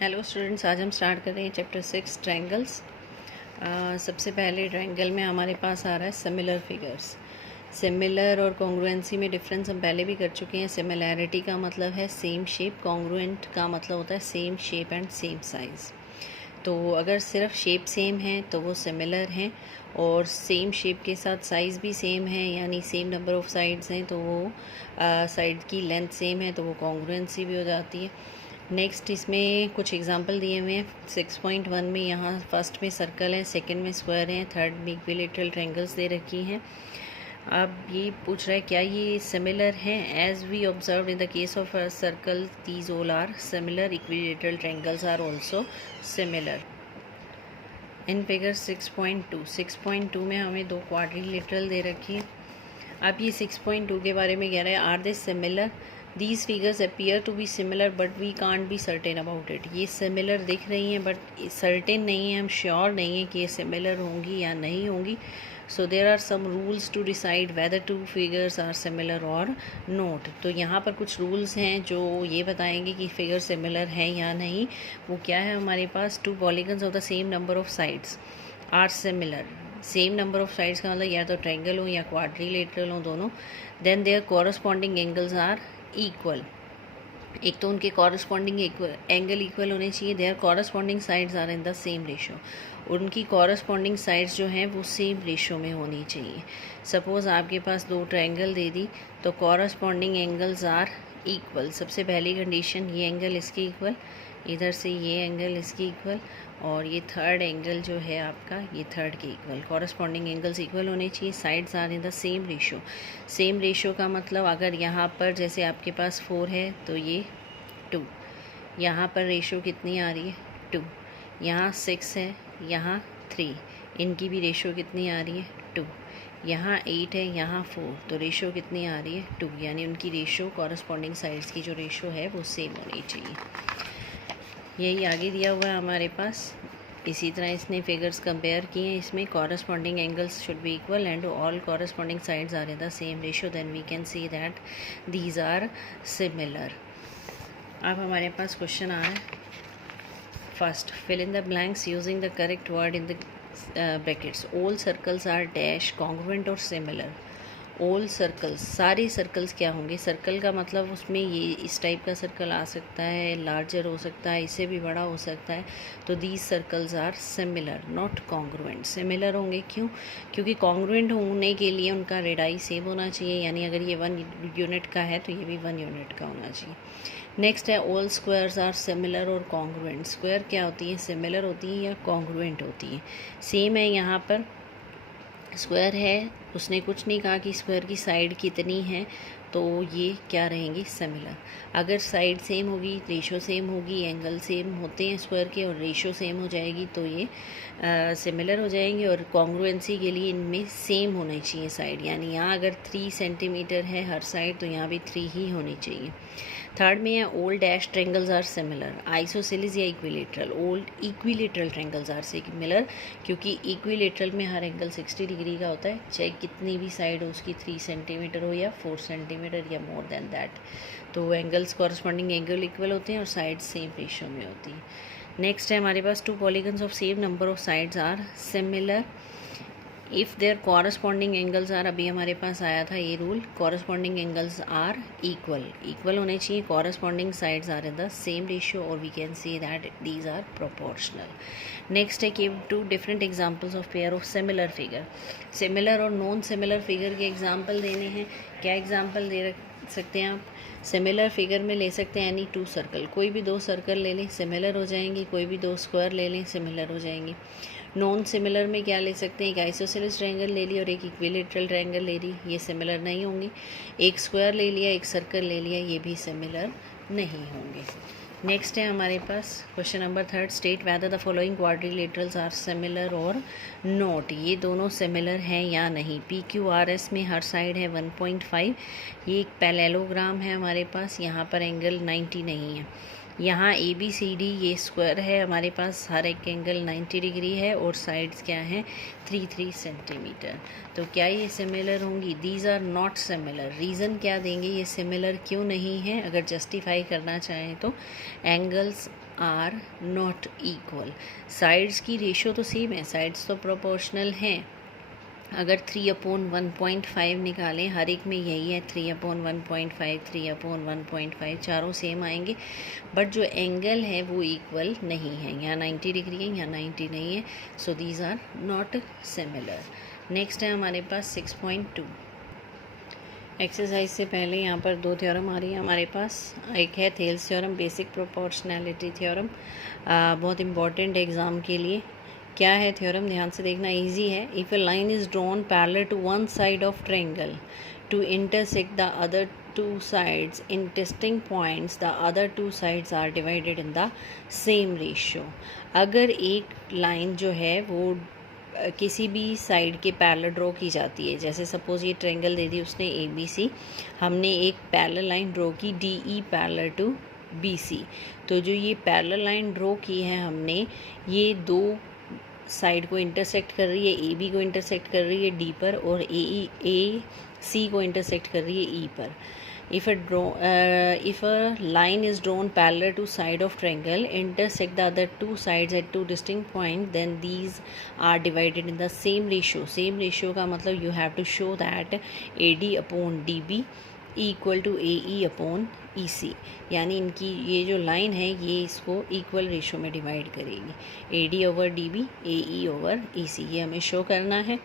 Hello students, आज हम start कर रहे हैं चैप्टर 6 ट्रायंगल्स। सबसे पहले ट्रायंगल में हमारे पास आ रहा है सिमिलर फिगर्स। सिमिलर और कॉन्ग्रुएंसी में डिफरेंस हम पहले भी कर चुके हैं। सिमिलैरिटी का मतलब है सेम शेप, कॉन्ग्रुएंट का मतलब होता है same shape and same size. तो अगर सिर्फ शेप सेम है तो वो सिमिलर हैं, और सेम शेप के साथ साइज़ भी सेम है यानी सेम नंबर ऑफ़ साइड्स हैं तो वो साइड की लेंथ सेम है तो वो कॉन्ग्रुएंसी भी हो जाती है। नेक्स्ट इसमें कुछ एग्जांपल दिए हुए हैं। 6.1 में यहाँ फर्स्ट में सर्कल है, सेकंड में स्क्वायर है, थर्ड में इक्विलेटरल ट्रायंगल्स दे रखी हैं। अब ये पूछ रहा है क्या ये सिमिलर हैं। As we observe in the case of circle these all are similar, equilateral triangles are also similar. In figure 6.2 में हमें दो क्वाड्रिलेटरल दे रखी है। अब ये 6.2 के बारे में कह रहा है, are they similar, these figures appear to be similar but we can't be certain about it. ये सिमिलर दिख रही हैं बट सर्टेन नहीं है, हम श्योर नहीं है कि ये सिमिलर होंगी या नहीं होंगी। So there are some rules to decide whether two figures are similar or not. तो यहाँ पर कुछ रूल्स हैं जो ये बताएंगे कि फिगर सिमिलर है या नहीं। वो क्या है हमारे पास, two polygons of the same number of sides are similar. Same number of sides का मतलब या तो ट्रायंगल हो या क्वाड्रिलेटरल हो, दोनों। Then their corresponding angles are equal. एक तो उनके कॉरस्पॉन्डिंग एंगल इक्वल होने चाहिए। Their corresponding sides are in the same ratio. उनकी कॉरस्पॉन्डिंग साइड्स जो हैं वो सेम रेशो में होनी चाहिए। सपोज़ आपके पास दो ट्रायंगल दे दी तो कॉरस्पॉन्डिंग एंगल्स आर इक्वल। सबसे पहली कंडीशन, ये एंगल इसके इक्वल, इधर से ये एंगल इसकी इक्वल, और ये थर्ड एंगल जो है आपका ये थर्ड के इक्वल। कॉरस्पॉन्डिंग एंगल्स इक्वल होने चाहिए। Sides are in the same ratio. Same ratio का मतलब अगर यहाँ पर जैसे आपके पास 4 है तो ये 2, यहाँ पर रेशो कितनी आ रही है 2, यहाँ 6 है, यहाँ 3, इनकी भी रेशो कितनी आ रही है 2, यहाँ 8 है, यहाँ 4, तो रेशो कितनी आ रही है 2, यानी उनकी रेशो कॉरस्पॉन्डिंग साइड्स की जो रेशो है वो सेम होनी चाहिए। यही आगे दिया हुआ है हमारे पास। इसी तरह इसने फिगर्स कंपेयर किए हैं। इसमें corresponding angles should be equal and all corresponding sides are in the same ratio, then we can see that these are similar. अब हमारे पास क्वेश्चन आ रहा है। First, fill in the blanks using the correct word in the brackets. All circles are dash congruent और similar. All circles, सारे circles क्या होंगे। सर्कल का मतलब उसमें ये इस टाइप का सर्कल आ सकता है, लार्जर हो सकता है, इससे भी बड़ा हो सकता है। तो these circles are similar not congruent. Similar होंगे क्यों? क्योंकि कॉन्ग्रुएंट होने के लिए उनका रेडाई सेम होना चाहिए, यानी अगर ये 1 यूनिट का है तो ये भी 1 यूनिट का होना चाहिए। नेक्स्ट है ऑल स्क्वायर्स आर सिमिलर और कॉन्ग्रुएंट। स्क्वायर क्या होती है, सिमिलर होती है या कॉन्ग्रुएंट होती है। सेम है, यहाँ पर स्क्वायर है, उसने कुछ नहीं कहा कि स्क्वायर की साइड कितनी है, तो ये क्या रहेंगी सिमिलर। अगर साइड सेम होगी, रेशो सेम होगी, एंगल सेम होते हैं स्क्वायर के और रेशो सेम हो जाएगी तो ये सिमिलर हो जाएंगे। और कॉन्ग्रुएंसी के लिए इनमें सेम होनी चाहिए साइड, यानी यहाँ अगर 3 सेंटीमीटर है हर साइड तो यहाँ भी 3 ही होनी चाहिए। थर्ड में है all dash triangles are similar. Isosceles या equilateral. All equilateral triangles are similar, क्योंकि इक्विलेटरल में हर एंगल 60 डिग्री का होता है, चाहे कितनी भी साइड हो उसकी, 3 सेंटीमीटर हो या 4 सेंटीमीटर या मोर देन दैट। तो एंगल्स कॉरस्पॉन्डिंग एंगल इक्वल होते हैं और साइड सेम रेशो में होती है। नेक्स्ट है हमारे पास two polygons of same number of sides are similar if their corresponding angles are, अभी हमारे पास आया था ये rule, corresponding angles are equal. Equal होने चाहिए, corresponding sides are in the same ratio और we can see that these are proportional. Next है give 2 different examples of pair of similar figure. Similar और नॉन सिमिलर फिगर के example देने हैं। क्या example दे सकते हैं आप? सिमिलर फिगर में ले सकते हैं एनी 2 सर्कल, कोई भी 2 सर्कल ले लें सिमिलर हो जाएंगी, कोई भी 2 स्क्वायर ले लें सिमिलर हो जाएंगी। नॉन सिमिलर में क्या ले सकते हैं, एक आइसोसेलेस ट्रायंगल ले लिया और एक इक्विलेटरल ट्रायंगल ले ली, ये सिमिलर नहीं होंगे। एक स्क्वायर ले लिया, एक सर्कल ले लिया, ये भी सिमिलर नहीं होंगे। नेक्स्ट है हमारे पास question number 3, state whether the following quadrilaterals are similar or not. ये दोनों सिमिलर हैं या नहीं। PQRS में हर साइड है 1.5। ये एक पैरेललोग्राम है हमारे पास, यहाँ पर एंगल 90 नहीं है। यहाँ ABCD ये स्क्वायर है हमारे पास, हर एक एंगल 90 डिग्री है और साइड्स क्या हैं 3 सेंटीमीटर। तो क्या ये सिमिलर होंगी? These are not similar. Reason क्या देंगे ये सिमिलर क्यों नहीं है? अगर जस्टिफाई करना चाहें तो angles are not equal. Sides की रेशियो तो सेम है, साइड्स तो प्रोपोर्शनल हैं। अगर 3/1.5 निकालें, हर एक में यही है 3/1.5, 3/1.5, चारों सेम आएंगे, बट जो एंगल है वो इक्वल नहीं है। यहाँ 90 डिग्री है, यहाँ 90 नहीं है, so these are not similar. Next है हमारे पास 6.2। एक्सरसाइज से पहले यहाँ पर दो थ्योरम आ रही है हमारे पास। एक है Thales theorem, basic proportionality theorem, बहुत इम्पॉर्टेंट एग्ज़ाम के लिए। क्या है थ्योरम, ध्यान से देखना, इजी है। If a line is drawn parallel to one side of triangle to intersect the other two sides in testing points, the other two sides are divided in the same ratio. अगर एक line जो है वो किसी भी side के parallel draw की जाती है, जैसे सपोज़ ये ट्रायंगल दे दी उसने ABC, हमने एक पैरेलल लाइन ड्रॉ की DE पैरेलल टू BC, तो जो ये पैरेलल लाइन ड्रॉ की है हमने, ये दो साइड को इंटरसेक्ट कर रही है, AB को इंटरसेक्ट कर रही है D पर, और AC को इंटरसेक्ट कर रही है E पर। If a line is drawn parallel to side of triangle intersect the other two sides at two distinct points, then these are divided in the same ratio. Same ratio का मतलब you have to show that AD upon DB equal to AE upon EC, यानी इनकी ये जो line है ये इसको equal ratio में डिवाइड करेगी। AD over DB, AE over EC, ये हमें शो करना है।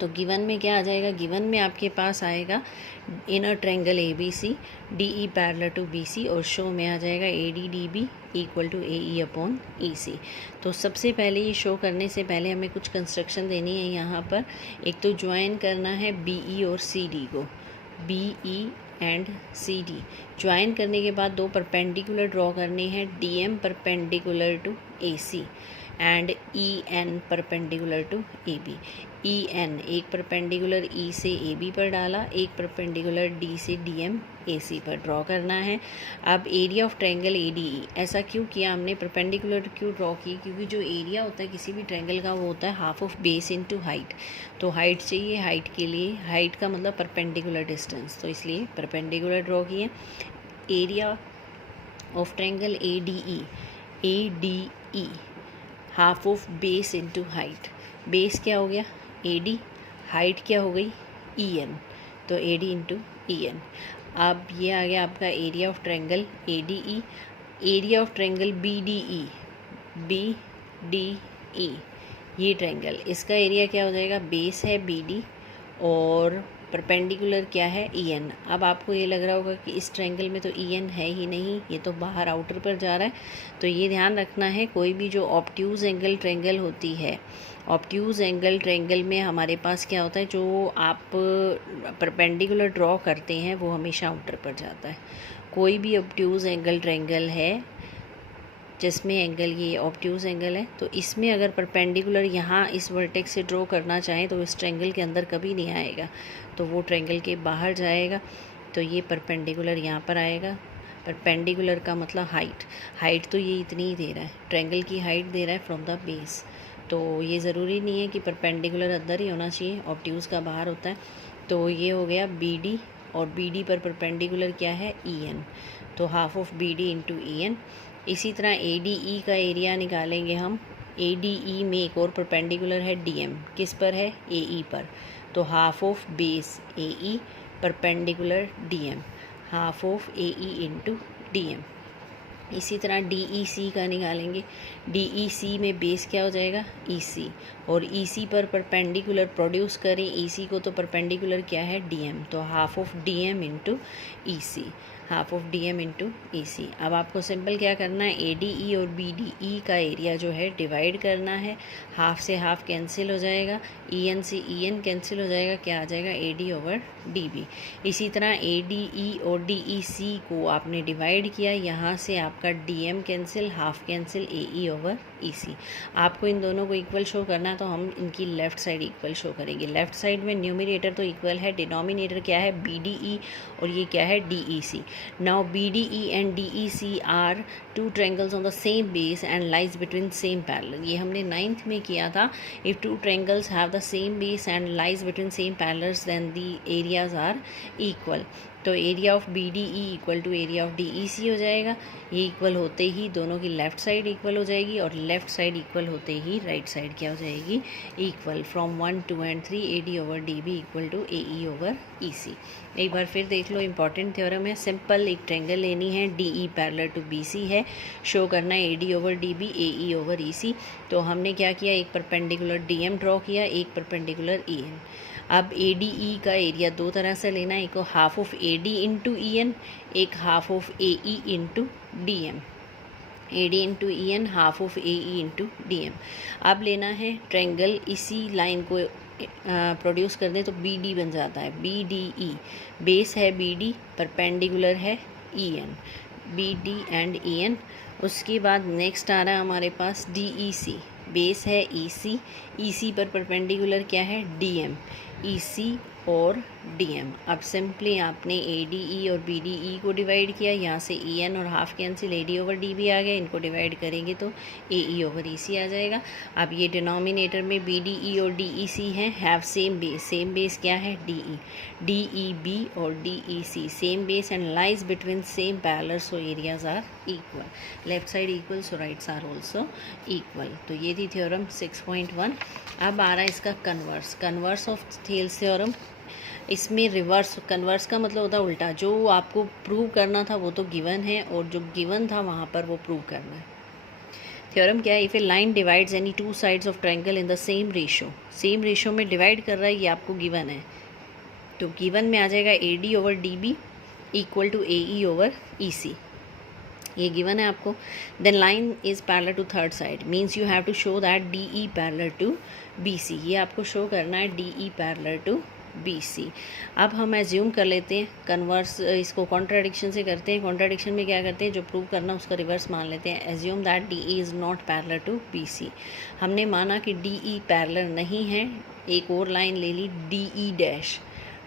तो गिवन में क्या आ जाएगा, गिवन में आपके पास आएगा inner triangle ABC DE parallel to BC, और शो में आ जाएगा AD DB equal to AE upon EC। तो सबसे पहले ये शो करने से पहले हमें कुछ कंस्ट्रक्शन देनी है यहाँ पर। एक तो ज्वाइन करना है BE और CD को, BE एंड CD। ज्वाइन करने के बाद दो परपेंडिकुलर ड्रॉ करने हैं, DM perpendicular to AC and EN perpendicular to AB। EN एक परपेंडिकुलर E से AB पर डाला, एक परपेंडिकुलर D से DM AC पर ड्रॉ करना है। अब एरिया ऑफ ट्रायंगल ADE, ऐसा क्यों किया हमने, परपेंडिकुलर क्यों ड्रॉ की, क्योंकि जो एरिया होता है किसी भी ट्रायंगल का वो होता है half of base into height. तो हाइट चाहिए, हाइट के लिए हाइट का मतलब परपेंडिकुलर डिस्टेंस, तो इसलिए परपेंडिकुलर ड्रॉ किए। Area of triangle ADE half of base into height. Base क्या हो गया AD, हाइट क्या हो गई EN, तो AD इंटू EN। अब ये आ गया आपका area of triangle ADE। Area of triangle BDE, ये ट्रायंगल, इसका एरिया क्या हो जाएगा, बेस है BD और परपेंडिकुलर क्या है EN। अब आपको ये लग रहा होगा कि इस ट्रायंगल में तो EN है ही नहीं, ये तो बाहर आउटर पर जा रहा है। तो ये ध्यान रखना है, कोई भी जो ऑब्ट्यूज एंगल ट्रायंगल होती है, ऑब्ट्यूज एंगल ट्रायंगल में हमारे पास क्या होता है, जो आप परपेंडिकुलर ड्रॉ करते हैं वो हमेशा आउटर पर जाता है। कोई भी ऑब्ट्यूज एंगल ट्रायंगल है जिसमें एंगल ये ऑब्ट्यूज एंगल है, तो इसमें अगर परपेंडिकुलर यहाँ इस वर्टेक्स से ड्रॉ करना चाहें तो इस ट्रायंगल के अंदर कभी नहीं आएगा, तो वो ट्रायंगल के बाहर जाएगा। तो ये परपेंडिकुलर यहाँ पर आएगा। परपेंडिकुलर का मतलब हाइट तो ये इतनी ही दे रहा है, ट्रायंगल की हाइट दे रहा है फ्रॉम द बेस। तो ये ज़रूरी नहीं है कि परपेंडिकुलर अंदर ही होना चाहिए, ऑब्ट्यूज का बाहर होता है। तो ये हो गया BD, और BD पर परपेंडिकुलर क्या है EN, तो half of BD into EN। इसी तरह ADE का एरिया निकालेंगे हम। ADE में एक और परपेंडिकुलर है DM, किस पर है AE पर, तो half of base AE perpendicular DM, half of AE into DM। इसी तरह DEC का निकालेंगे। DEC में बेस क्या हो जाएगा EC, और EC पर परपेंडिकुलर प्रोड्यूस करें EC को, तो परपेंडिकुलर क्या है DM, तो half of DM into EC, half of DM into EC। अब आपको सिंपल क्या करना है, ADE और BDE का एरिया जो है डिवाइड करना है। हाफ से हाफ कैंसिल हो जाएगा, EN से EN कैंसिल हो जाएगा, क्या आ जाएगा AD ओवर DB। इसी तरह ADE और DEC को आपने डिवाइड किया, यहाँ से आपका DM cancel, half cancel, AE over EC। आपको इन दोनों को इक्वल शो करना है, तो हम इनकी लेफ़्ट साइड इक्वल शो करेंगे। लेफ़्ट साइड में न्यूमरेटर तो इक्वल है, डिनोमिनेटर क्या है BDE और ये क्या है DEC। Now BDE and DEC are two triangles on the same base and lies between same parallel. ये हमने 9th में किया था। If two triangles have the same base and lies between same parallels then the areas are equal. तो area of B D E equal to area of D E C हो जाएगा। ये equal होते ही दोनों की लेफ़्ट साइड इक्वल हो जाएगी और लेफ़्ट साइड इक्वल होते ही राइट साइड क्या हो जाएगी, equal. From 1, 2 and 3 A D over D B equal to A E over E C. एक बार फिर देख लो, इंपॉर्टेंट थ्योरम है। सिंपल एक ट्रायंगल लेनी है, D E parallel to B C है, शो करना है A D over D B A E over E C. तो हमने क्या किया, एक परपेंडिकुलर डी एम ड्रॉ किया, एक परपेंडिकुलर ई एन। अब ए डी ई का एरिया दो तरह से लेना है, एक half of A D into E N, एक half of A E into D M. A D into E N, half of A E into D M. अब लेना है ट्रायंगल, इसी लाइन को प्रोड्यूस कर दें तो बी डी बन जाता है, बी डी ई। बेस है बी डी, परपेंडिकुलर है E N, B D and E N. उसके बाद नेक्स्ट आ रहा है हमारे पास डी ई सी। बेस है ई सी, ई सी पर परपेंडिकुलर क्या है, डी एम, ई सी और डी एम। अब सिंपली आपने ए डी ई और बी डी ई को डिवाइड किया, यहाँ से ई एन और half cancel, A D over D B आ गया, इनको डिवाइड करेंगे तो ए ई ओवर ई सी आ जाएगा। अब ये डिनोमिनेटर में बी डी ई और डी ई सी हैं, have same base. Same base क्या है, D E, D E B और D E C same base and lies between same parallel, so areas are equal. Left side equal, so rights are also equal. तो ये थी theorem 6.1। अब आ रहा है इसका converse, converse of Thales theorem. इसमें reverse, converse का मतलब होता है उल्टा। जो आपको प्रूव करना था वो तो गिवन है, और जो गिवन था वहाँ पर वो प्रूव करना है। थ्योरम क्या है, if A line divides any two sides of triangle in the same ratio, same ratio में डिवाइड कर रहा है, ये आपको गिवन है। तो गिवन में आ जाएगा A D over D B equal to A E over E C, ये गिवन है आपको। Then line is parallel to third side, means you have to show that D E parallel to B C. ये आपको show करना है D E parallel to B C. अब हम assume कर लेते हैं कन्वर्स, इसको कॉन्ट्राडिक्शन से करते हैं। कॉन्ट्राडिक्शन में क्या करते हैं, जो प्रूव करना उसका रिवर्स मान लेते हैं। Assume that D E is not parallel to B C. हमने माना कि डी ई पैरेलल नहीं है, एक और लाइन ले ली D E dash,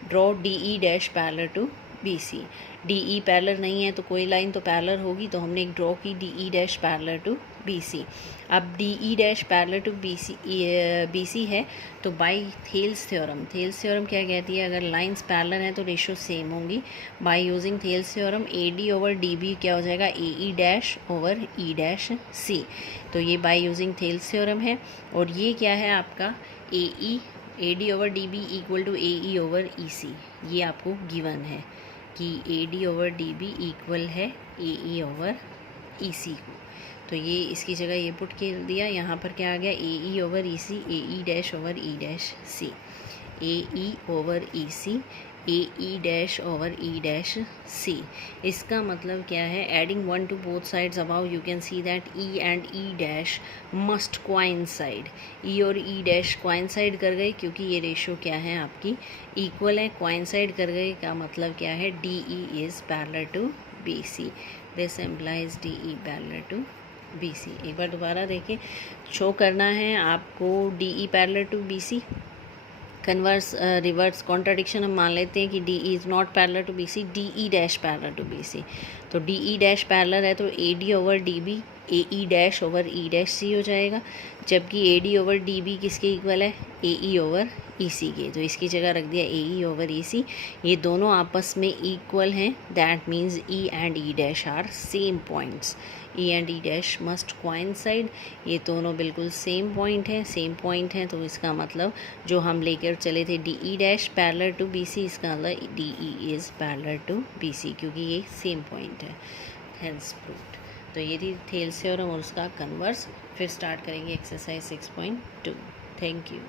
draw D E dash parallel to B C. D E parallel नहीं है तो कोई लाइन तो पैरेलल होगी, तो हमने एक ड्रॉ की D E dash parallel to B C. अब D E dash parallel to B C है तो by Thales theorem, Thales theorem क्या कहती है, अगर लाइंस पैरेलल हैं तो रेशो सेम होंगी। By using Thales theorem A D over D B क्या हो जाएगा, A E dash over E dash C. तो ये बाय यूजिंग थेल्स थ्योरम है। और ये क्या है आपका A D over D B equal to A E over E C. ये आपको गिवन है कि A D over D B equal है ए ई ओवर ई सी को। तो ये इसकी जगह ये पुट कर दिया, यहाँ पर क्या आ गया, A E over E C, A E dash over E dash C, A E over E C, A E dash over E dash C. इसका मतलब क्या है, adding 1 to both sides above you can see that E and E dash must coincide. E और E dash coincide कर गए क्योंकि ये ratio क्या है आपकी, इक्वल है। कोइंसाइड कर गए का मतलब क्या है, D E is parallel to B C. This implies D E parallel to B C. एक बार दोबारा देखें, शो करना है आपको D E parallel to B C. Converse reverse contradiction हम मान लेते हैं कि D E is not parallel to B C, D E dash parallel to B C. तो डी ई डैश पैरेलल है तो A D over D B A E dash over E dash C हो जाएगा, जबकि A D over D B किसके equal है, A E over E सी के। तो इसकी जगह रख दिया ए ई ओवर ई सी। ये दोनों आपस में इक्वल हैं, that means E and E dash are same points. E and E dash must coincide. ये दोनों बिल्कुल सेम पॉइंट है, सेम पॉइंट हैं। तो इसका मतलब जो हम लेकर चले थे D E dash parallel to B C, इसका मतलब D E is parallel to B C क्योंकि ये सेम पॉइंट है। Hence proved. तो ये थी थेल्स थ्योरम और उसका कन्वर्स। फिर स्टार्ट करेंगे एक्सरसाइज 6.2। Thank you.